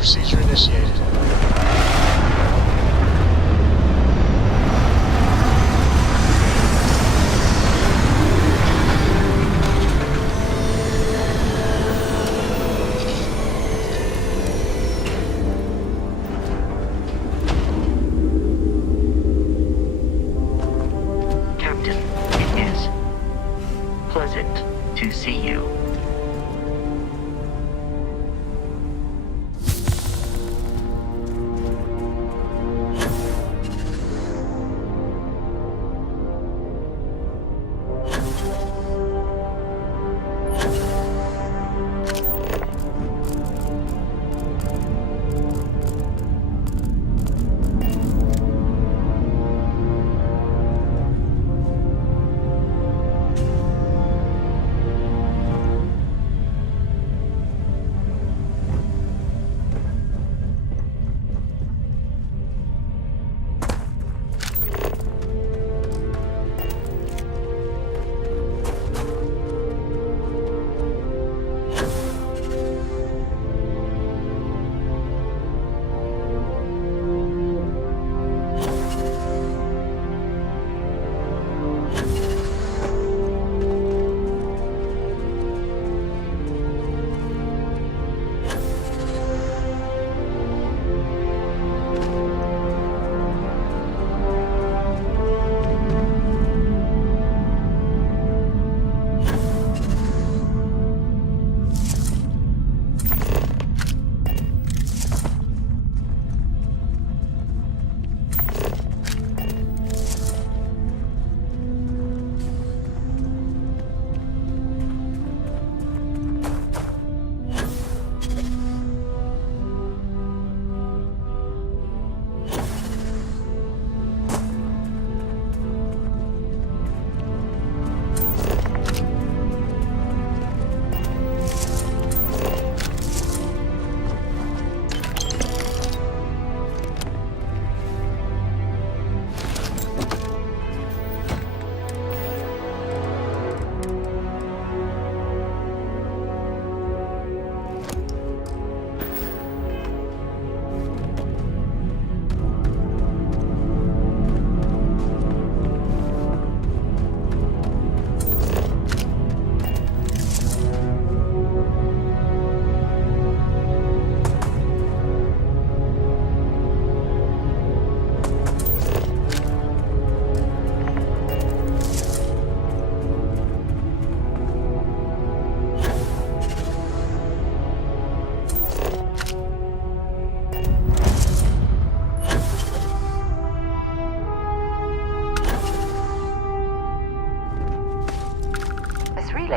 Procedure initiated. Captain, it is pleasant to see you.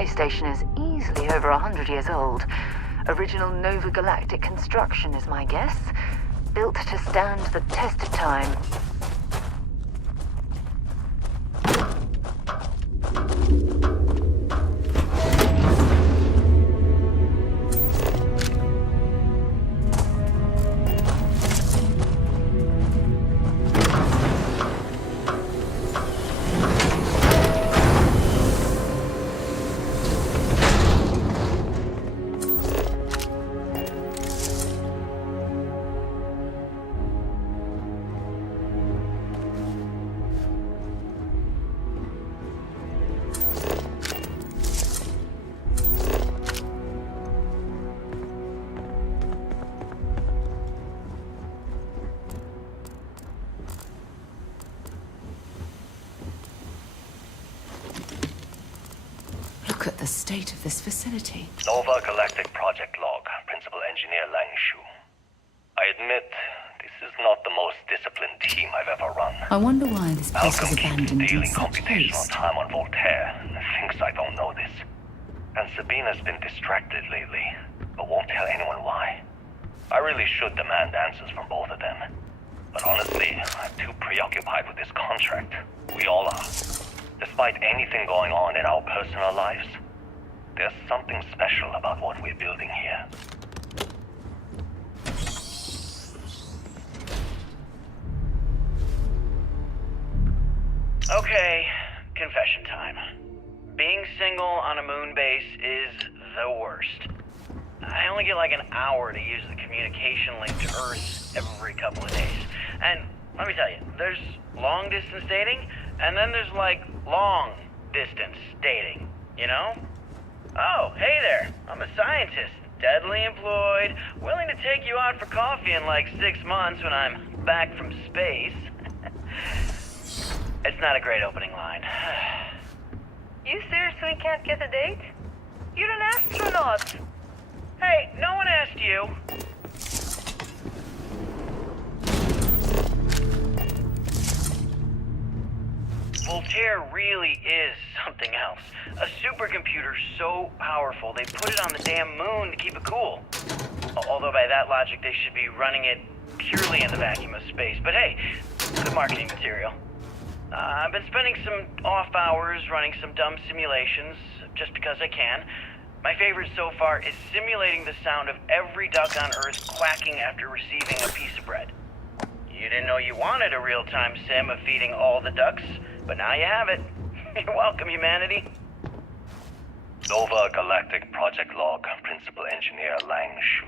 Station is easily over 100 years old. Original Nova Galactic construction is my guess. Built to stand the test of time. Look at the state of this facility. Nova Galactic Project Log, Principal Engineer Lang Shu. I admit, this is not the most disciplined team I've ever run. I wonder why this place was Malcolm keeps abandoned in stealing such computational haste. time on Voltaire and thinks I don't know this. And Sabina's been distracted lately, but won't tell anyone why. I really should demand answers from both of them. But honestly, I'm too preoccupied with this contract. We all are. Despite anything going on in our personal lives, there's something special about what we're building here. Okay, confession time. Being single on a moon base is the worst. I only get like an hour to use the communication link to Earth every couple of days. And let me tell you, there's long distance dating, and then there's like long distance dating, you know? Oh, hey there, I'm a scientist, deadly employed, willing to take you out for coffee in like 6 months when I'm back from space. It's not a great opening line. You seriously can't get a date? You're an astronaut. Hey, no one asked you. Voltaire really is something else. A supercomputer so powerful they put it on the damn moon to keep it cool. Although by that logic they should be running it purely in the vacuum of space. But hey, good marketing material. I've been spending some off hours running some dumb simulations just because I can. My favorite so far is simulating the sound of every duck on Earth quacking after receiving a piece of bread. You didn't know you wanted a real-time sim of feeding all the ducks, but now you have it. You're welcome, humanity. Nova Galactic Project Log, Principal Engineer Lang Shu.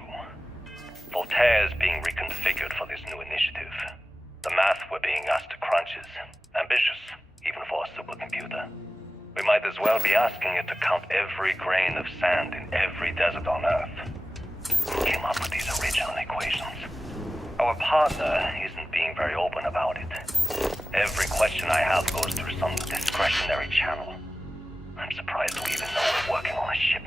Voltaire is being reconfigured for this new initiative. The math we're being asked to crunch is ambitious, even for a supercomputer. We might as well be asking it to count every grain of sand in every desert on Earth. Who came up with these original equations? Our partner isn't being very open about it. Every question I have goes through some discretionary channel. I'm surprised we even know we're working on a ship.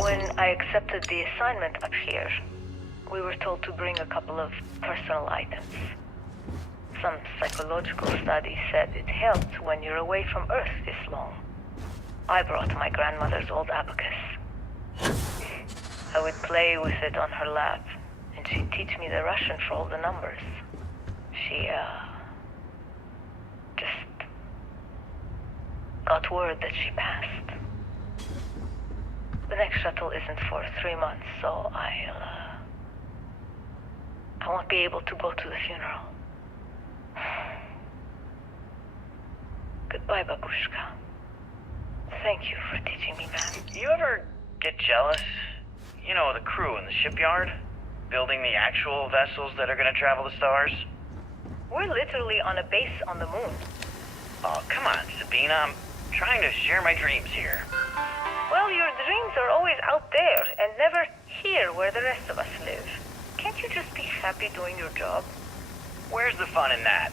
When I accepted the assignment up here, we were told to bring a couple of personal items. Some psychological study said it helped when you're away from Earth this long. I brought my grandmother's old abacus. I would play with it on her lap, and she'd teach me the Russian for all the numbers. She, just got word that she passed. The next shuttle isn't for 3 months, so I won't be able to go to the funeral. Goodbye, babushka. Thank you for teaching me math. You ever get jealous? You know, the crew in the shipyard? Building the actual vessels that are gonna travel the stars? We're literally on a base on the moon. Oh, come on, Sabina. I'm trying to share my dreams here. Well, your dreams are always out there and never here where the rest of us live. Can't you just be happy doing your job? Where's the fun in that?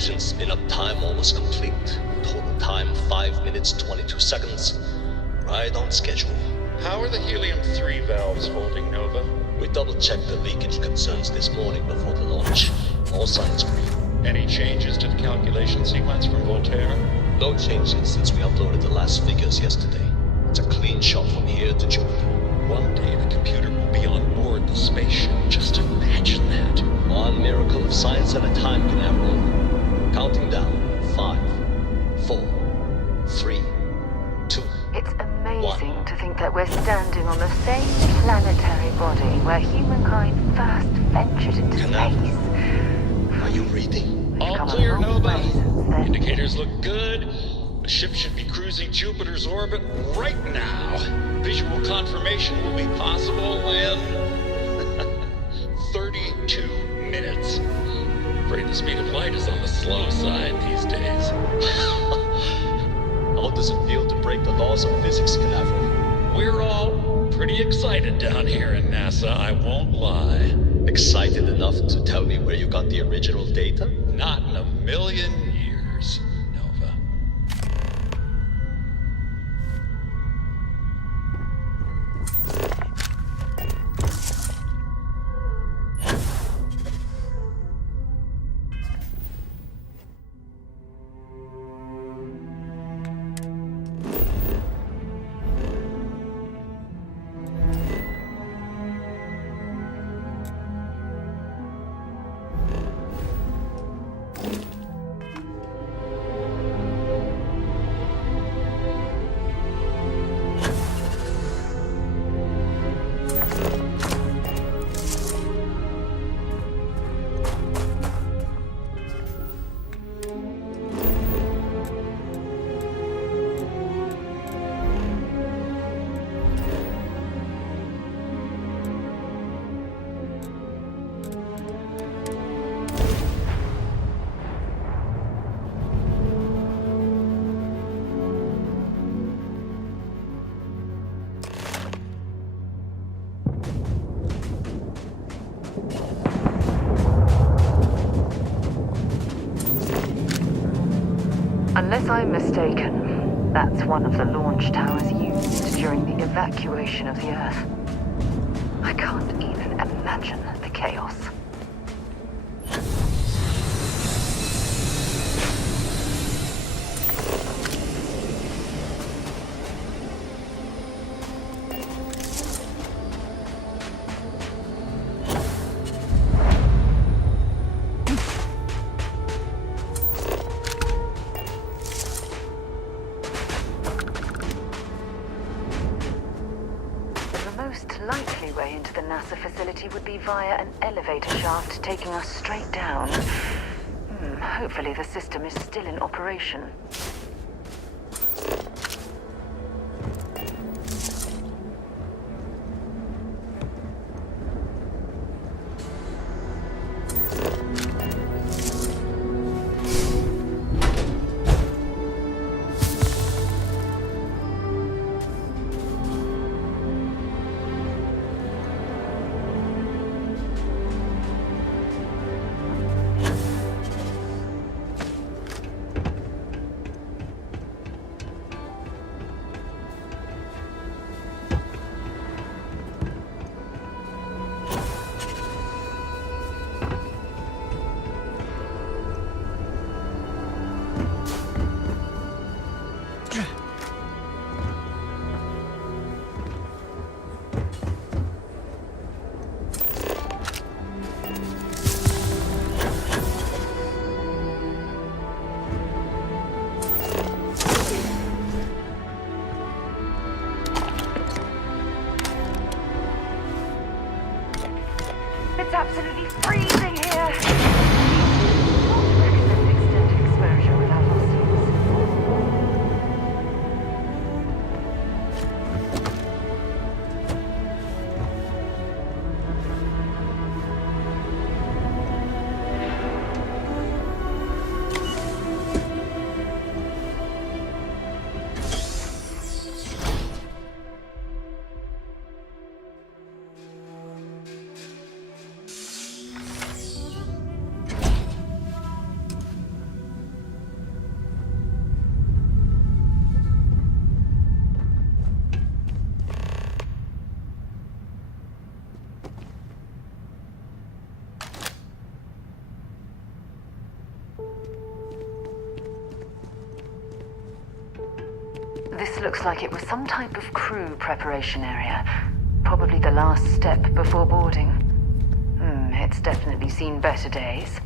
Engine spin-up time almost complete. Total time 5 minutes 22 seconds. Right on schedule. How are the helium-3 valves holding, Nova? We double-checked the leakage concerns this morning before the launch. All signs green. Any changes to the calculation sequence from Voltaire? No changes since we uploaded the last figures yesterday. It's a clean shot from here to Jupiter. One day the computer will be on board the spaceship. Just imagine that. One miracle of science at a time, Canaveral. Counting down. 5, 4, 3, 2. It's amazing to think that we're standing on the same planetary body where humankind first ventured into Canaveral. space. Are you reading? We've All come a clear, long Nova. way since then. Indicators look good. The ship should be cruising Jupiter's orbit right now. Visual confirmation will be possible in 32 minutes. Afraid the speed of light is on the slow side these days. How does it feel to break the laws of physics, Canaveral? We're all pretty excited down here in NASA, I won't lie. Excited enough to tell me where you got the original data? Not in a million years, Nova. Unless I'm mistaken, that's one of the launch towers used during the evacuation of the Earth. I can't even imagine the chaos. Likely way into the NASA facility would be via an elevator shaft taking us straight down. Hopefully the system is still in operation. looks like it was some type of crew preparation area. Probably the last step before boarding. It's definitely seen better days.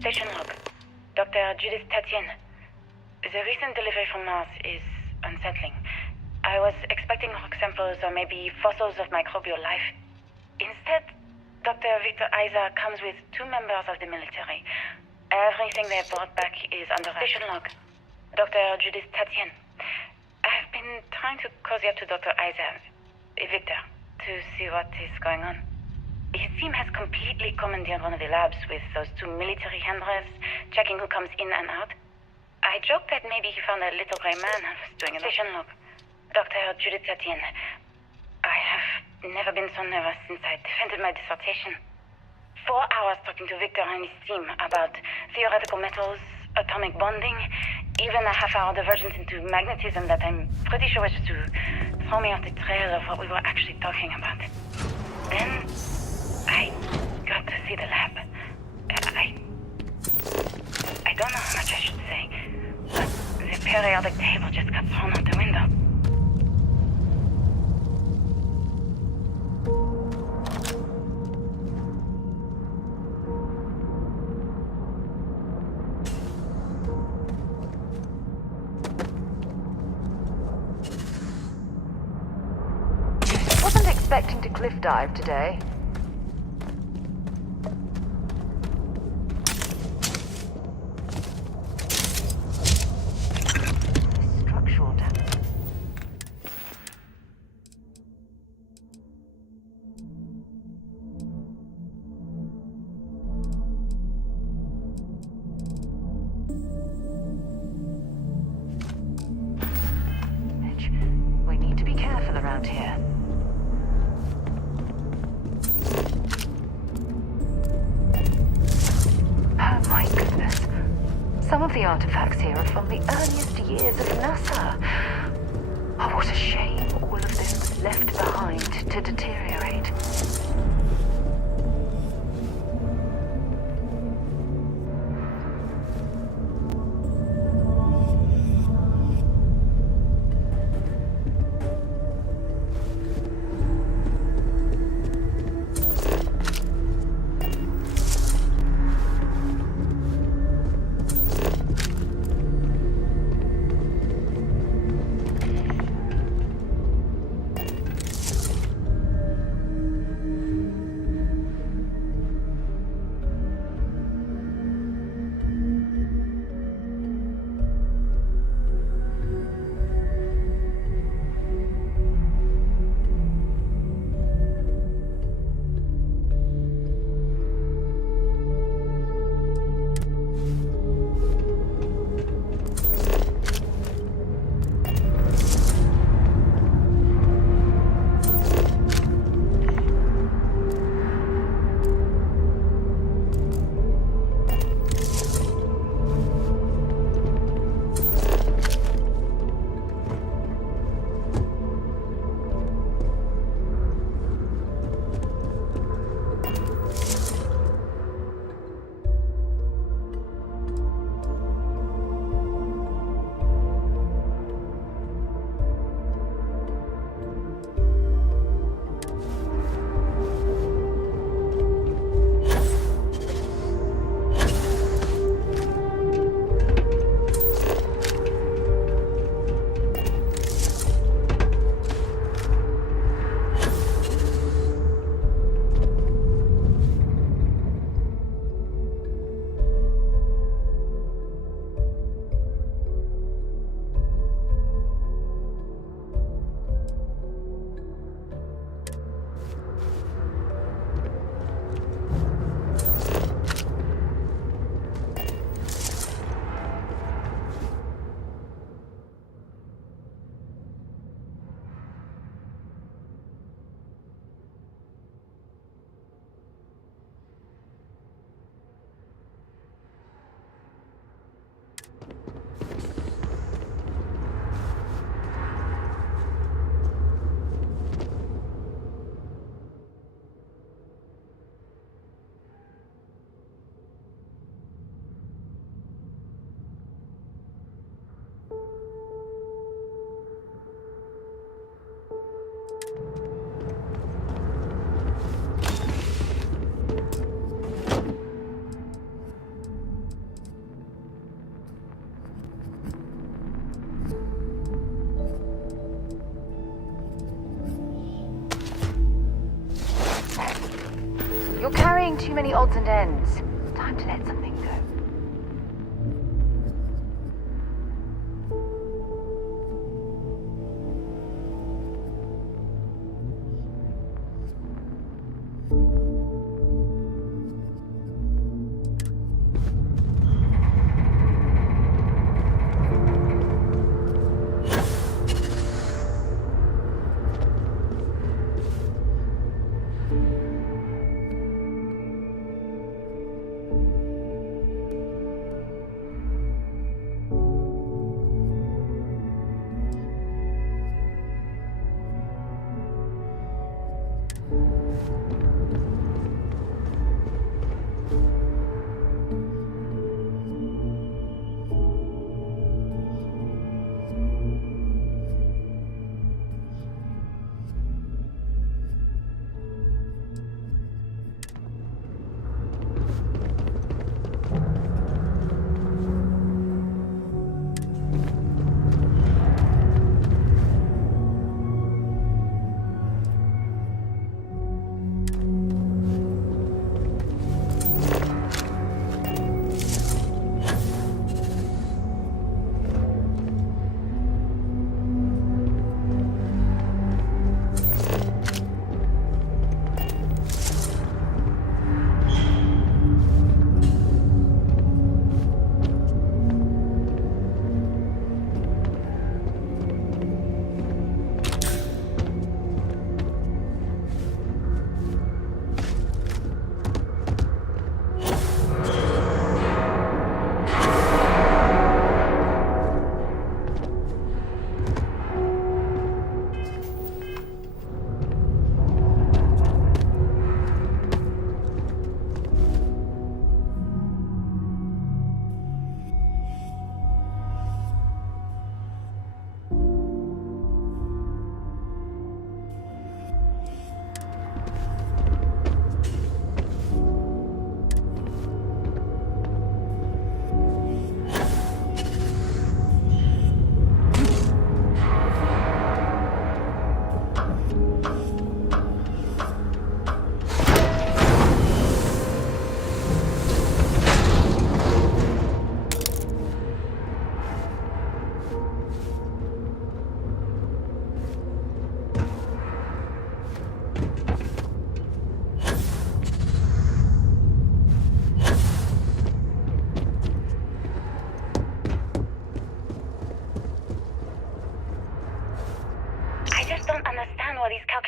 Station log. Dr. Judith Tatienne. The recent delivery from Mars is unsettling. I was expecting rock samples or maybe fossils of microbial life. Instead, Dr. Victor Isa comes with 2 members of the military. Everything they brought back is under station log. Dr. Judith Tatienne. I've been trying to cozy up to Dr. Isa, Victor, to see what is going on. His team has completely commandeered one of the labs with those 2 military handlers, checking who comes in and out. I joked that maybe he found a little gray man and was doing a station log. Dr. Judith Tatienne. I have never been so nervous since I defended my dissertation. 4 hours talking to Victor and his team about theoretical metals, atomic bonding, even a half-hour divergence into magnetism that I'm pretty sure was to throw me off the trail of what we were actually talking about. Then I got to see the lab. I don't know how much I should say, but the periodic table just got thrown out the window. Wasn't expecting to cliff dive today. Structural damage. We need to be careful around here. Oh my goodness. Some of the artifacts here are from the earliest years of NASA. Oh, what a shame all of this was left behind to deteriorate. too many odds and ends. Time to let something go.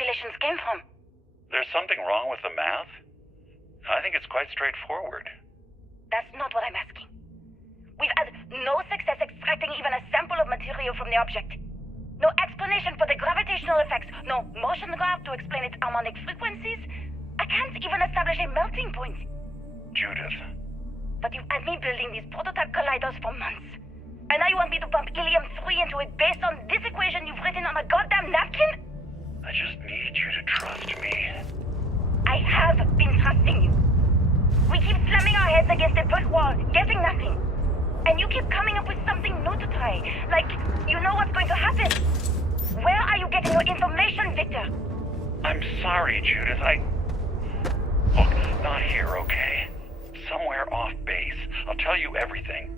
calculations came from. There's something wrong with the math? I think it's quite straightforward. That's not what I'm asking. We've had no success extracting even a sample of material from the object. No explanation for the gravitational effects, no motion graph to explain its harmonic frequencies. I can't even establish a melting point. Judith. But you've had me building these prototype colliders for months. And now you want me to pump helium-3 into it based on this equation you've written on a goddamn napkin? I just need you to trust me. I have been trusting you. We keep slamming our heads against a brick wall, getting nothing. And you keep coming up with something new to try. Like, you know what's going to happen. Where are you getting your information, Victor? I'm sorry, Judith. Look, not here, okay? Somewhere off base. I'll tell you everything.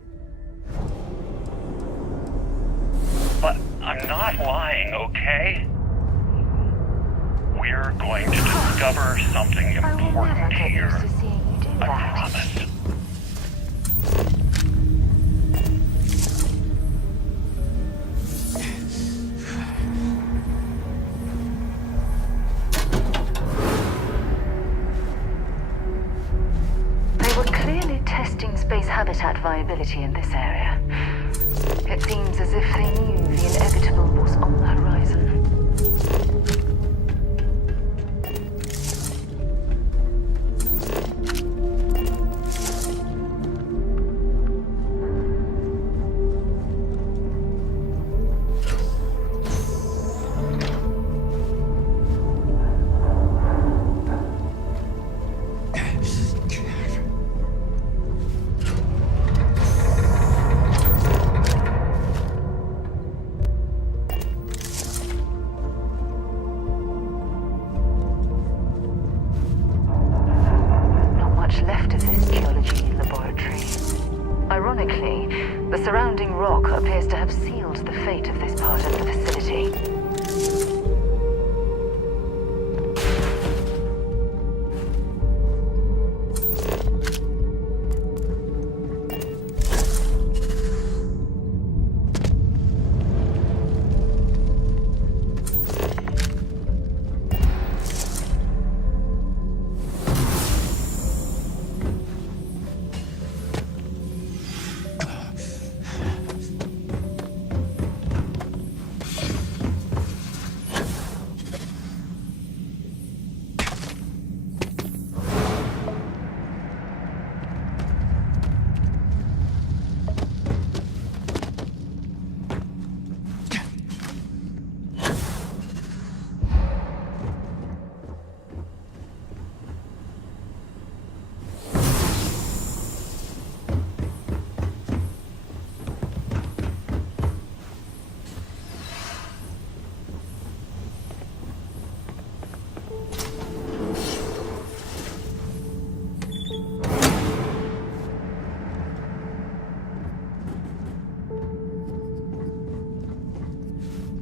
But I'm not lying, okay? We're going to discover something important here. I promise. They were clearly testing space habitat viability in this area. It seems as if they knew the inevitable was on the horizon. have sealed the fate of this part of the facility.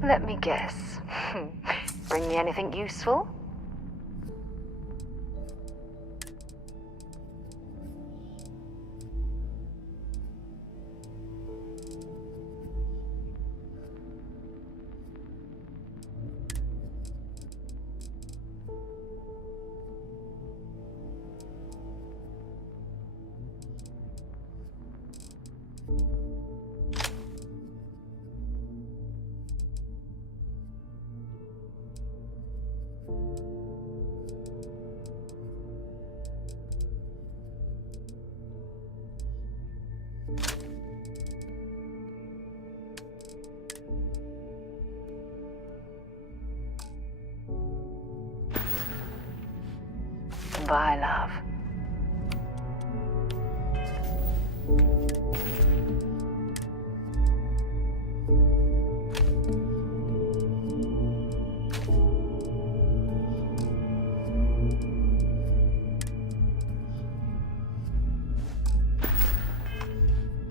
Let me guess. Bring me anything useful? Bye, love.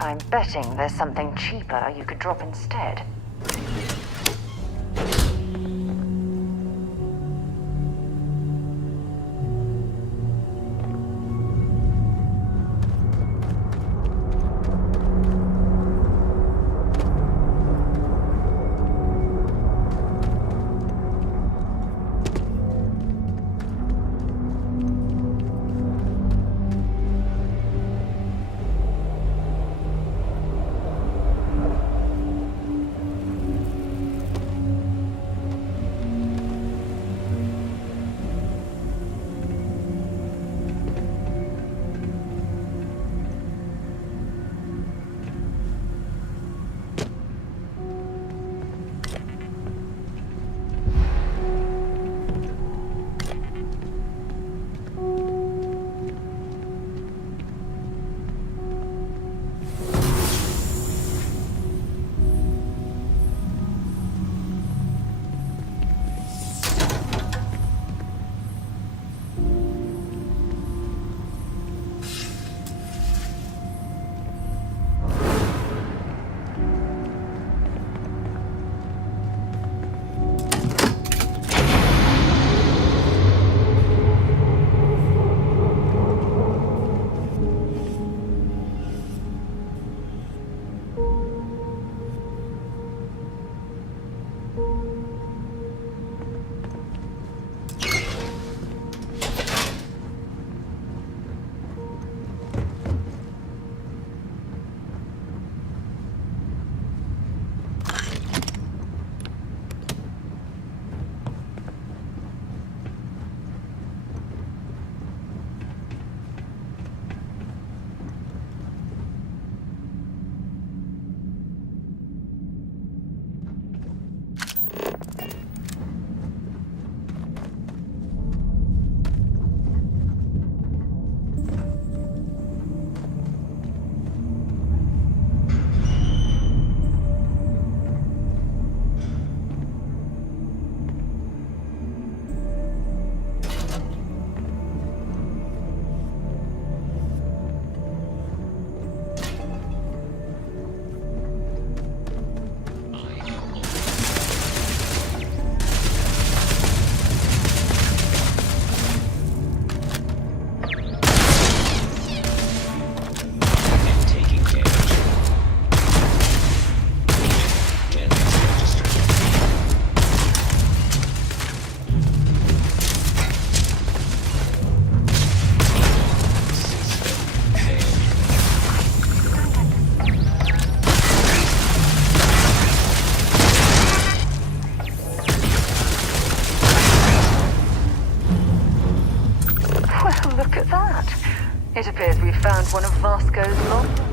I'm betting there's something cheaper you could drop instead. found one of Vasco's long...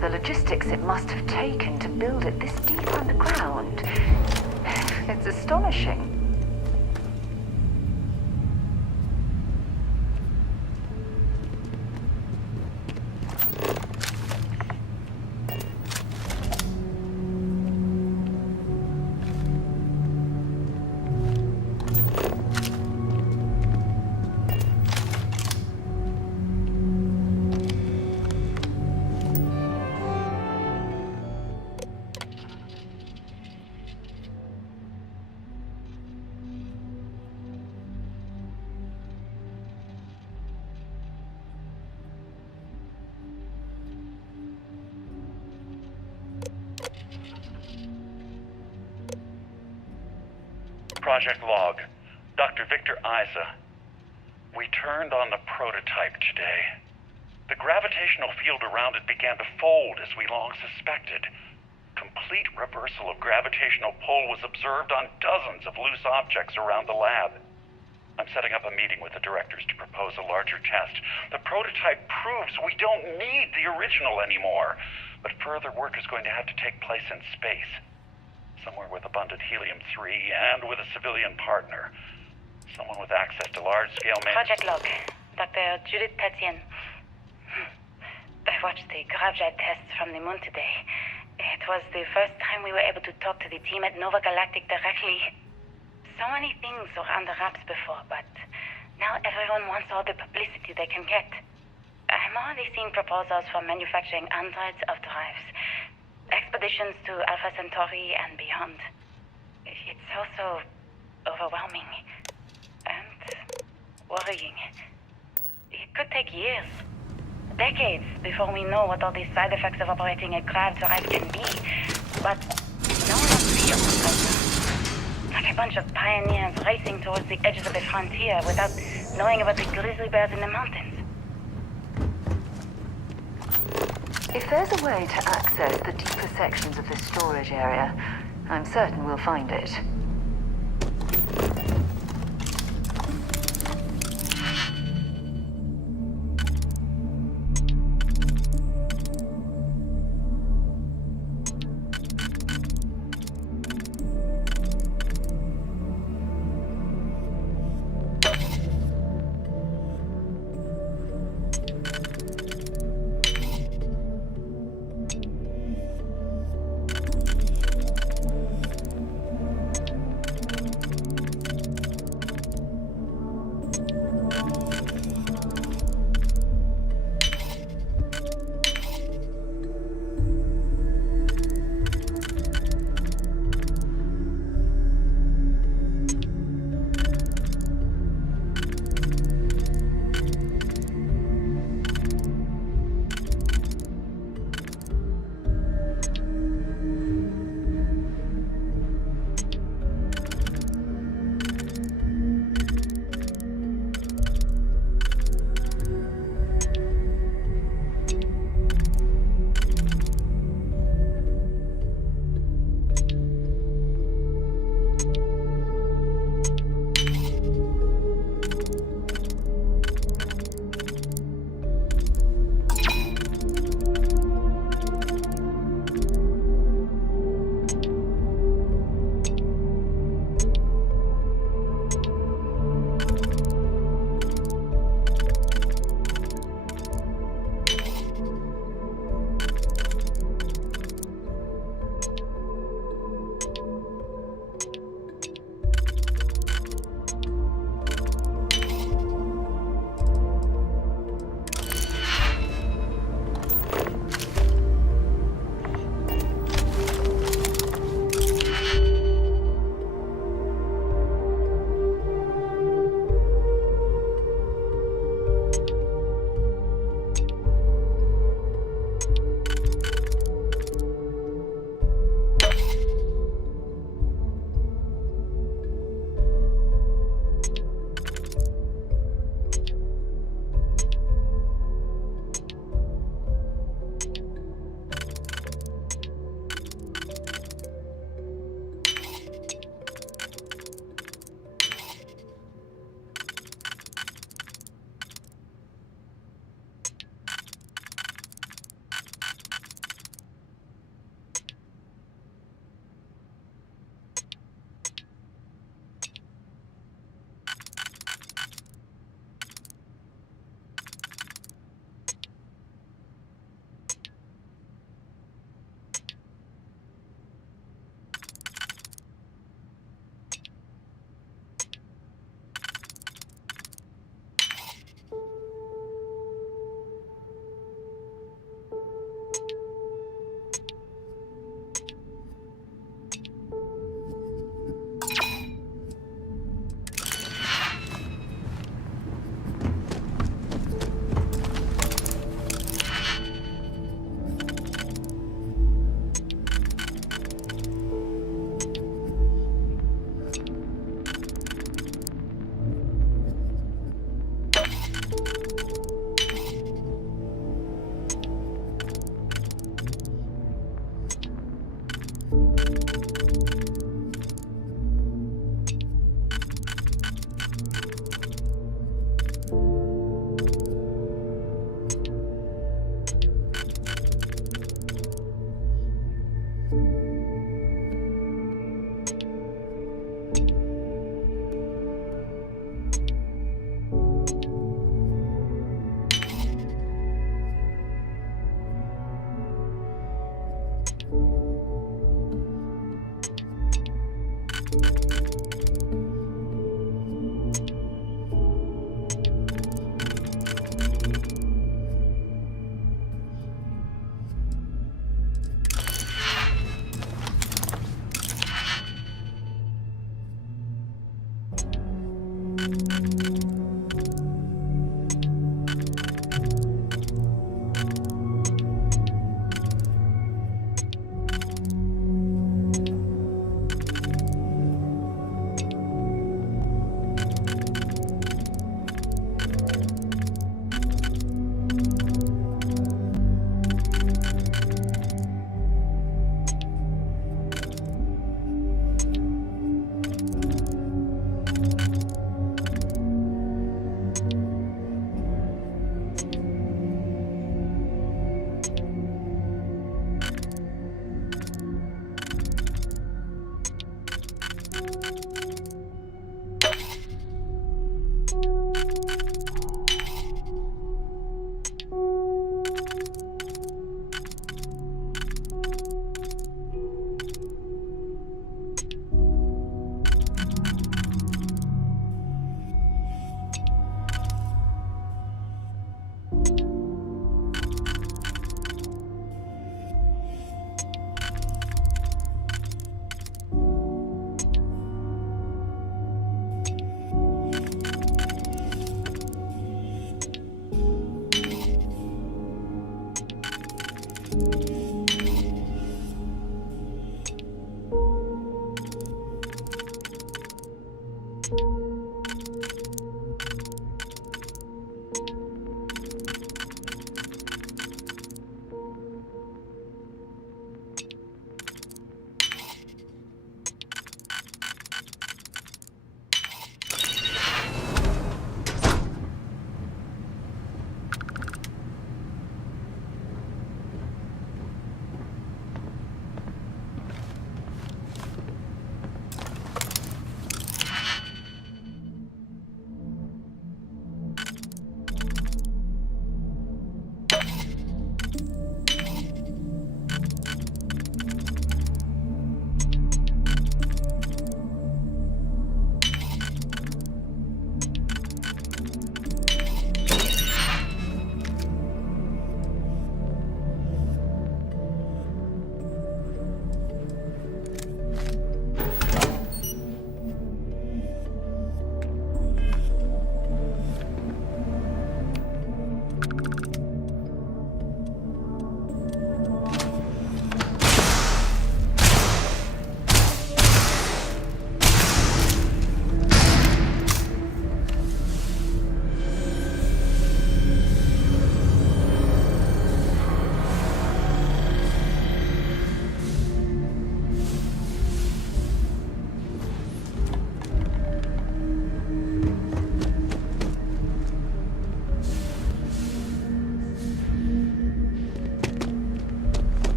The logistics it must have taken to build it this deep underground. It's astonishing. Project log. Dr. Victor Isa. We turned on the prototype today. The gravitational field around it began to fold as we long suspected. Complete reversal of gravitational pull was observed on dozens of loose objects around the lab. I'm setting up a meeting with the directors to propose a larger test. The prototype proves we don't need the original anymore, but further work is going to have to take place in space. Somewhere with abundant helium-3 and with a civilian partner. Someone with access to large-scale Project log. Dr. Judith Tatian. I watched the gravjet tests from the moon today. It was the first time we were able to talk to the team at Nova Galactic directly. So many things were under wraps before, but now everyone wants all the publicity they can get. I'm already seeing proposals for manufacturing hundreds of drives. expeditions to Alpha Centauri and beyond. It's also overwhelming and worrying. It could take years, decades, before we know what all these side effects of operating a craft drive can be. But no one feels like a bunch of pioneers racing towards the edges of the frontier without knowing about the grizzly bears in the mountains. If there's a way to access the deeper sections of this storage area, I'm certain we'll find it.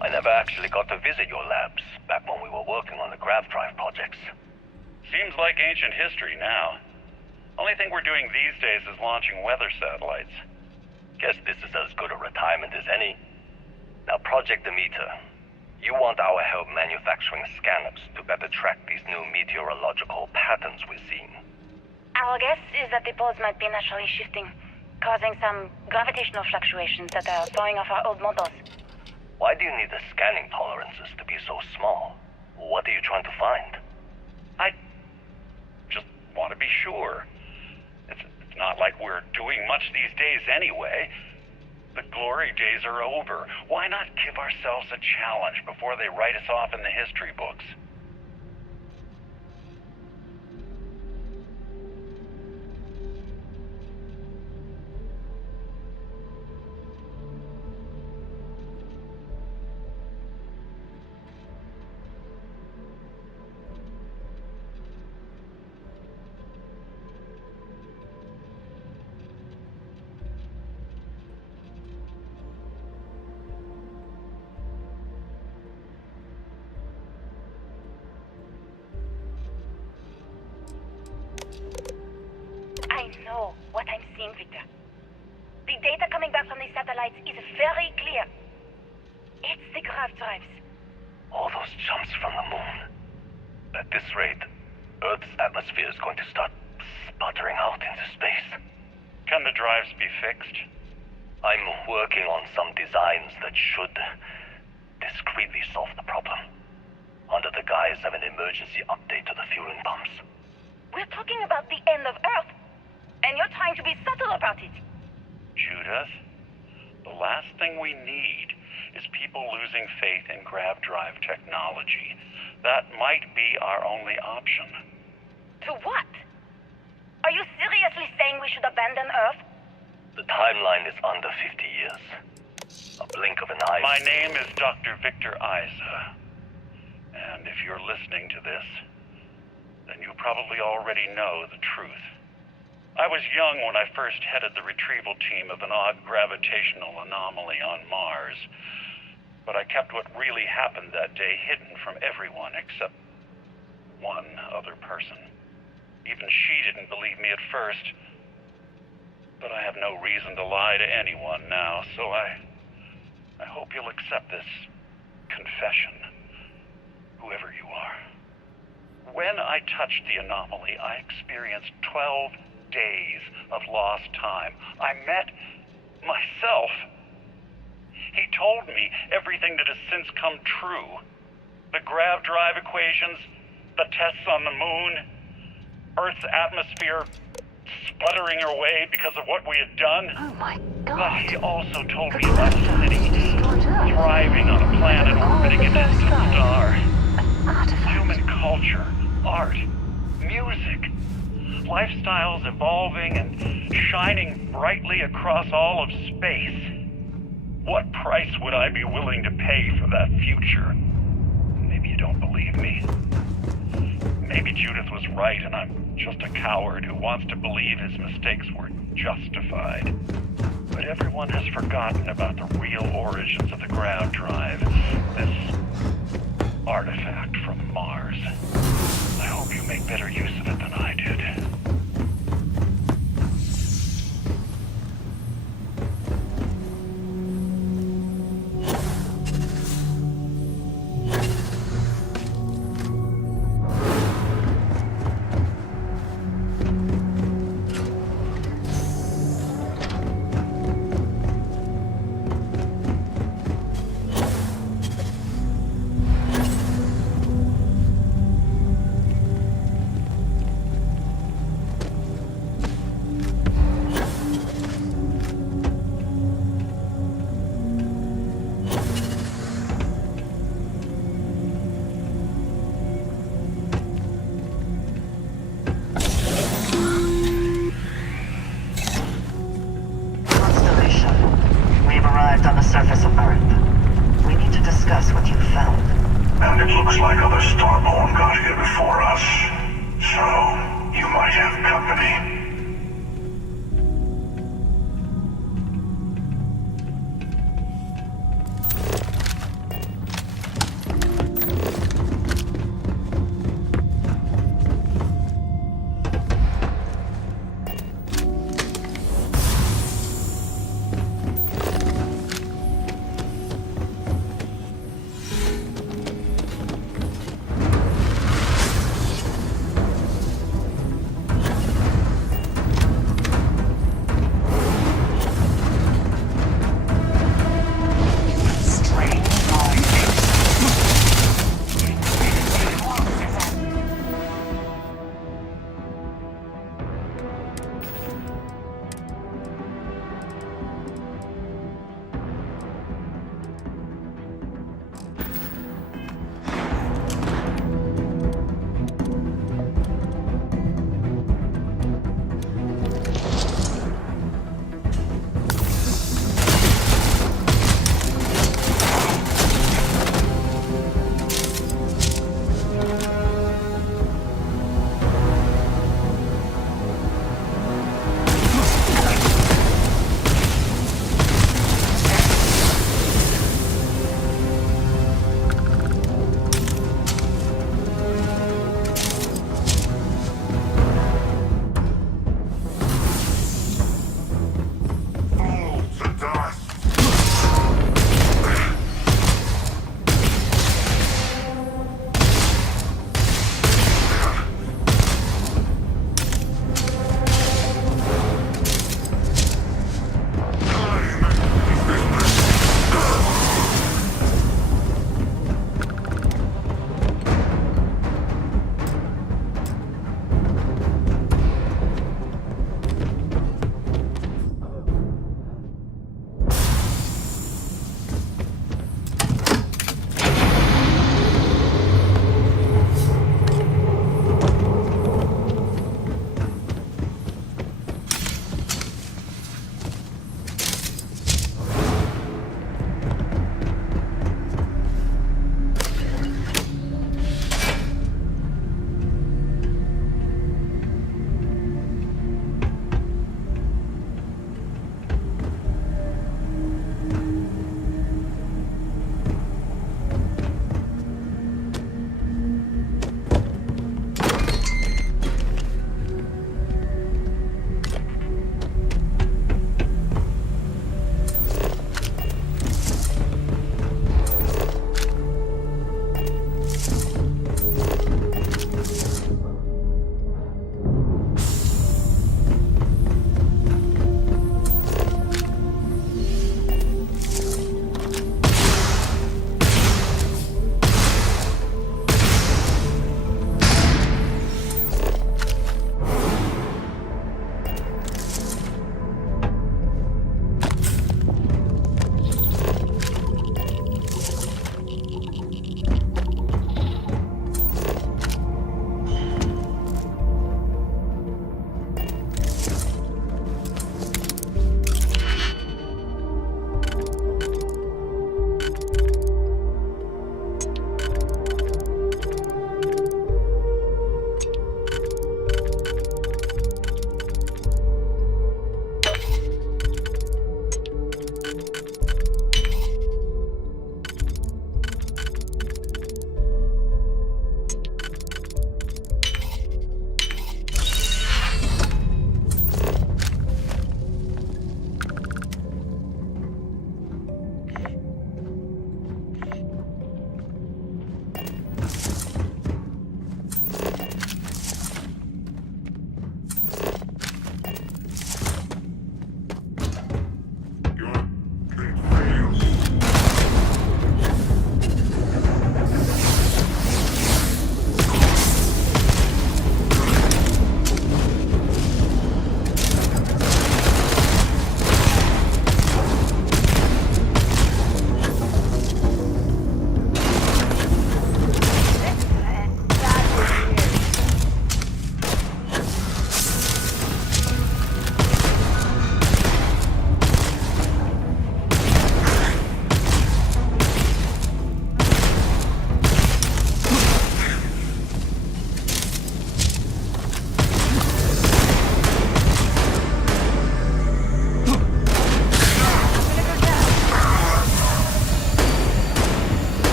I never actually got to visit your labs back when we were working on the grav drive projects. Seems like ancient history now. Only thing we're doing these days is launching weather satellites. Guess this is as good a retirement as any. Now, Project Demeter, you want our help manufacturing scanners to better track these new meteorological patterns we're seeing. Our guess is that the poles might be naturally shifting, causing some gravitational fluctuations that are throwing off our old models. Why do you need the scanning tolerances to be so small? What are you trying to find? I just want to be sure. It's not like we're doing much these days anyway. The glory days are over. Why not give ourselves a challenge before they write us off in the history books? I know what I'm seeing, Victor. The data coming back from the satellites is very clear. It's the grav drives. All those jumps from the moon. At this rate, Earth's atmosphere is going to start sputtering out into space. Can the drives be fixed? I'm working on some designs that should discreetly solve the problem, under the guise of an emergency update to the fueling pumps. We're talking about the end of Earth, and you're trying to be subtle about it. Judith, the last thing we need is people losing faith in grav drive technology. that might be our only option. To what? Are you seriously saying we should abandon Earth? The timeline is under 50 years. A blink of an eye. My name is Dr. Victor Isa. And if you're listening to this, then you probably already know the truth. I was young when I first headed the retrieval team of an odd gravitational anomaly on Mars. But I kept what really happened that day hidden from everyone except one other person. Even she didn't believe me at first. But I have no reason to lie to anyone now, so I hope you'll accept this confession, whoever you are. When I touched the anomaly, I experienced 12 days of lost time. I met myself. He told me everything that has since come true. The grav drive equations, the tests on the moon, Earth's atmosphere sputtering away because of what we had done. Oh my God. But he also told me The about a grav city drive destroyed Earth. thriving on a planet orbiting a First distant time. star. An artifact. Human culture, art, music, lifestyles evolving and shining brightly across all of space. What price would I be willing to pay for that future? Maybe you don't believe me. Maybe Judith was right and I'm just a coward who wants to believe his mistakes were justified. But everyone has forgotten about the real origins of the grav drive, this artifact from Mars. I hope you make better use of it than I did. On the surface of Earth. We need to discuss what you found. And it looks like other Starborn got here before us. So, you might have company.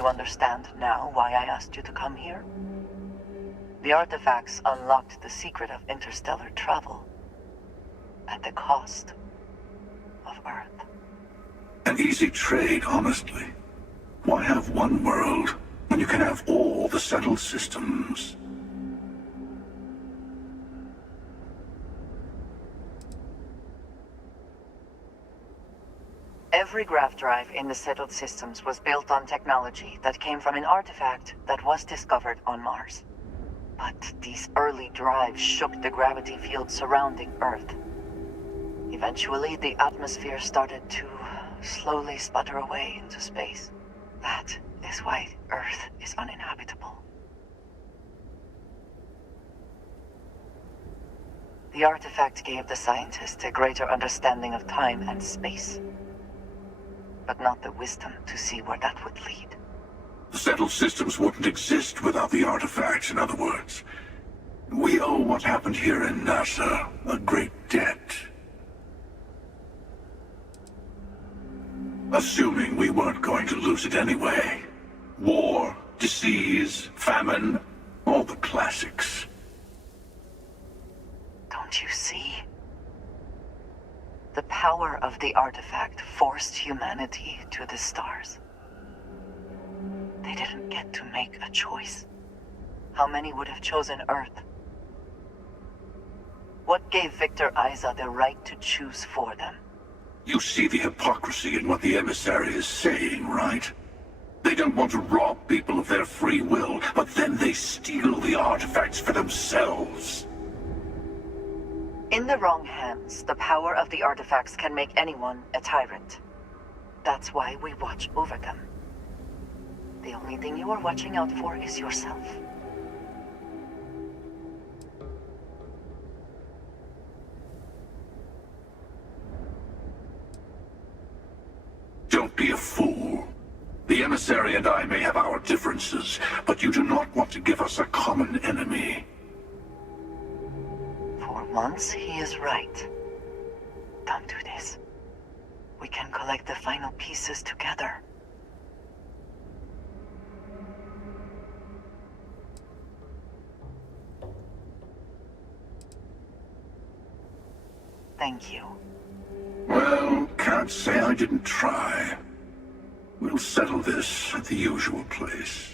you understand now why I asked you to come here? The artifacts unlocked the secret of interstellar travel at the cost of Earth. An easy trade, honestly. Why have one world when you can have all the settled systems? Every graph drive in the settled systems was built on technology that came from an artifact that was discovered on Mars. But these early drives shook the gravity field surrounding Earth. Eventually, the atmosphere started to slowly sputter away into space. That is why Earth is uninhabitable. The artifact gave the scientists a greater understanding of time and space, but not the wisdom to see where that would lead. The settled systems wouldn't exist without the artifacts, in other words. We owe what happened here in NASA a great debt. Assuming we weren't going to lose it anyway. War, disease, famine, all the classics. Don't you see? The power of the artifact forced humanity to the stars. They didn't get to make a choice. How many would have chosen Earth? What gave Victor Isa the right to choose for them? You see the hypocrisy in what the emissary is saying, right? They don't want to rob people of their free will, but then they steal the artifacts for themselves. In the wrong hands, the power of the artifacts can make anyone a tyrant. That's why we watch over them. The only thing you are watching out for is yourself. Don't be a fool. The emissary and I may have our differences, but you do not want to give us a common enemy. For once, he is right. Don't do this. We can collect the final pieces together. Thank you. Well, can't say I didn't try. We'll settle this at the usual place.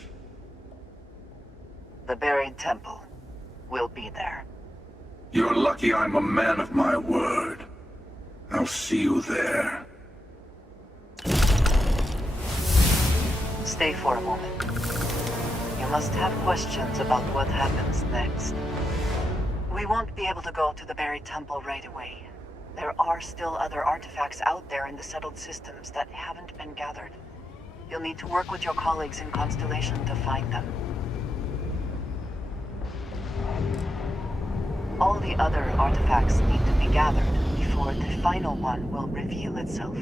The buried temple will be there. You're lucky I'm a man of my word. I'll see you there. Stay for a moment. You must have questions about what happens next. We won't be able to go to the buried temple right away. There are still other artifacts out there in the settled systems that haven't been gathered. You'll need to work with your colleagues in Constellation to find them. All the other artifacts need to be gathered before the final one will reveal itself.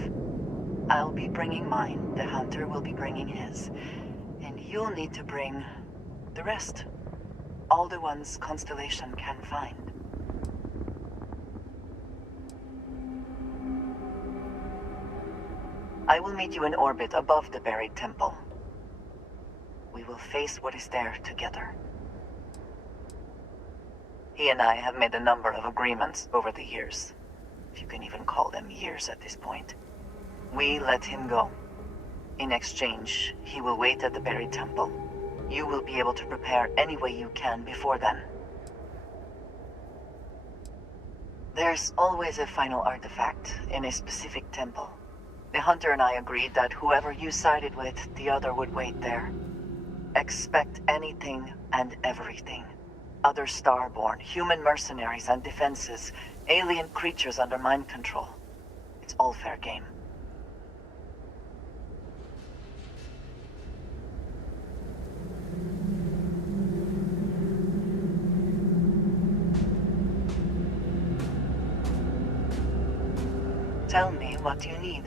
I'll be bringing mine, the Hunter will be bringing his, and you'll need to bring the rest. All the ones Constellation can find. I will meet you in orbit above the buried temple. We will face what is there together. He and I have made a number of agreements over the years, if you can even call them years at this point. We let him go. In exchange, he will wait at the buried temple. You will be able to prepare any way you can before then. There's always a final artifact in a specific temple. The Hunter and I agreed that whoever you sided with, the other would wait there. Expect anything and everything. Other starborn, human mercenaries and defenses, alien creatures under mind control. It's all fair game. Tell me what you need.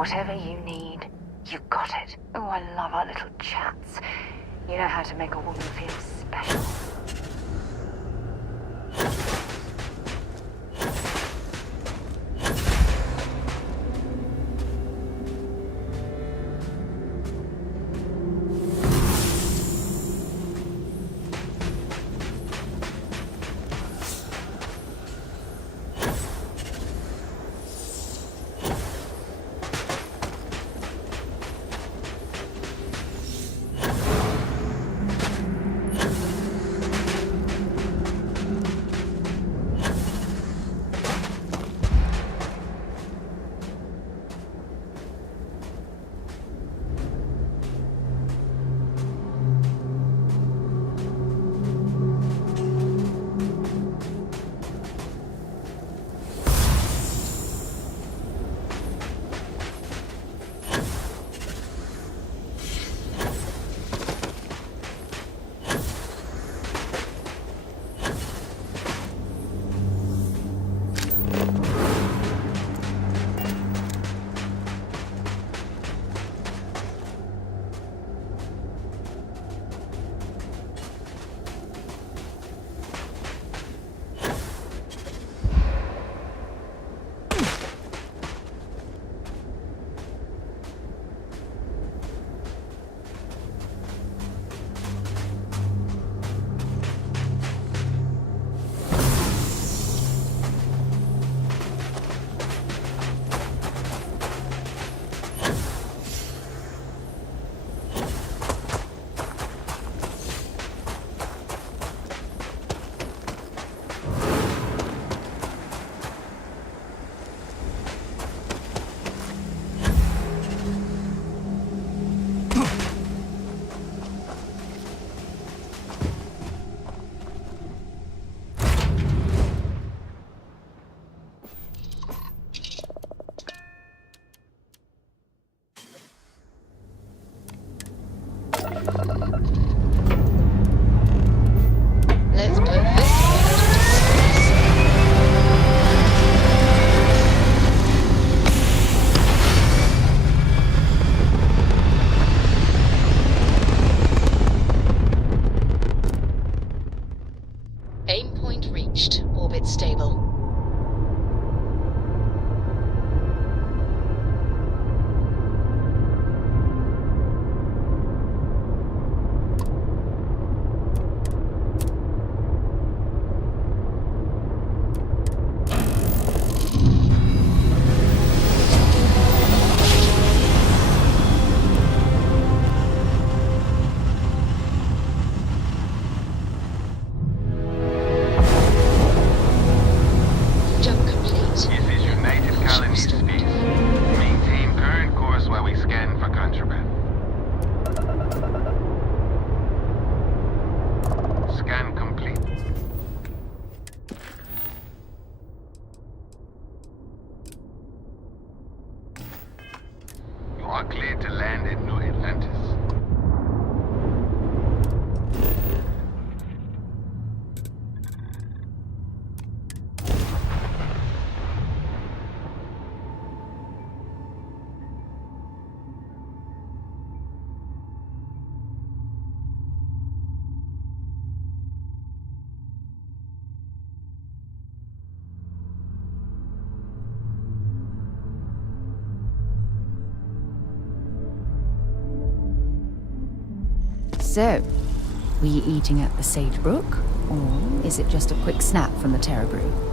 Whatever you need, you got it. Oh, I love our little chats. You know how to make a woman feel special. So, were you eating at the Sage Brook, or is it just a quick snap from the Terra Brew?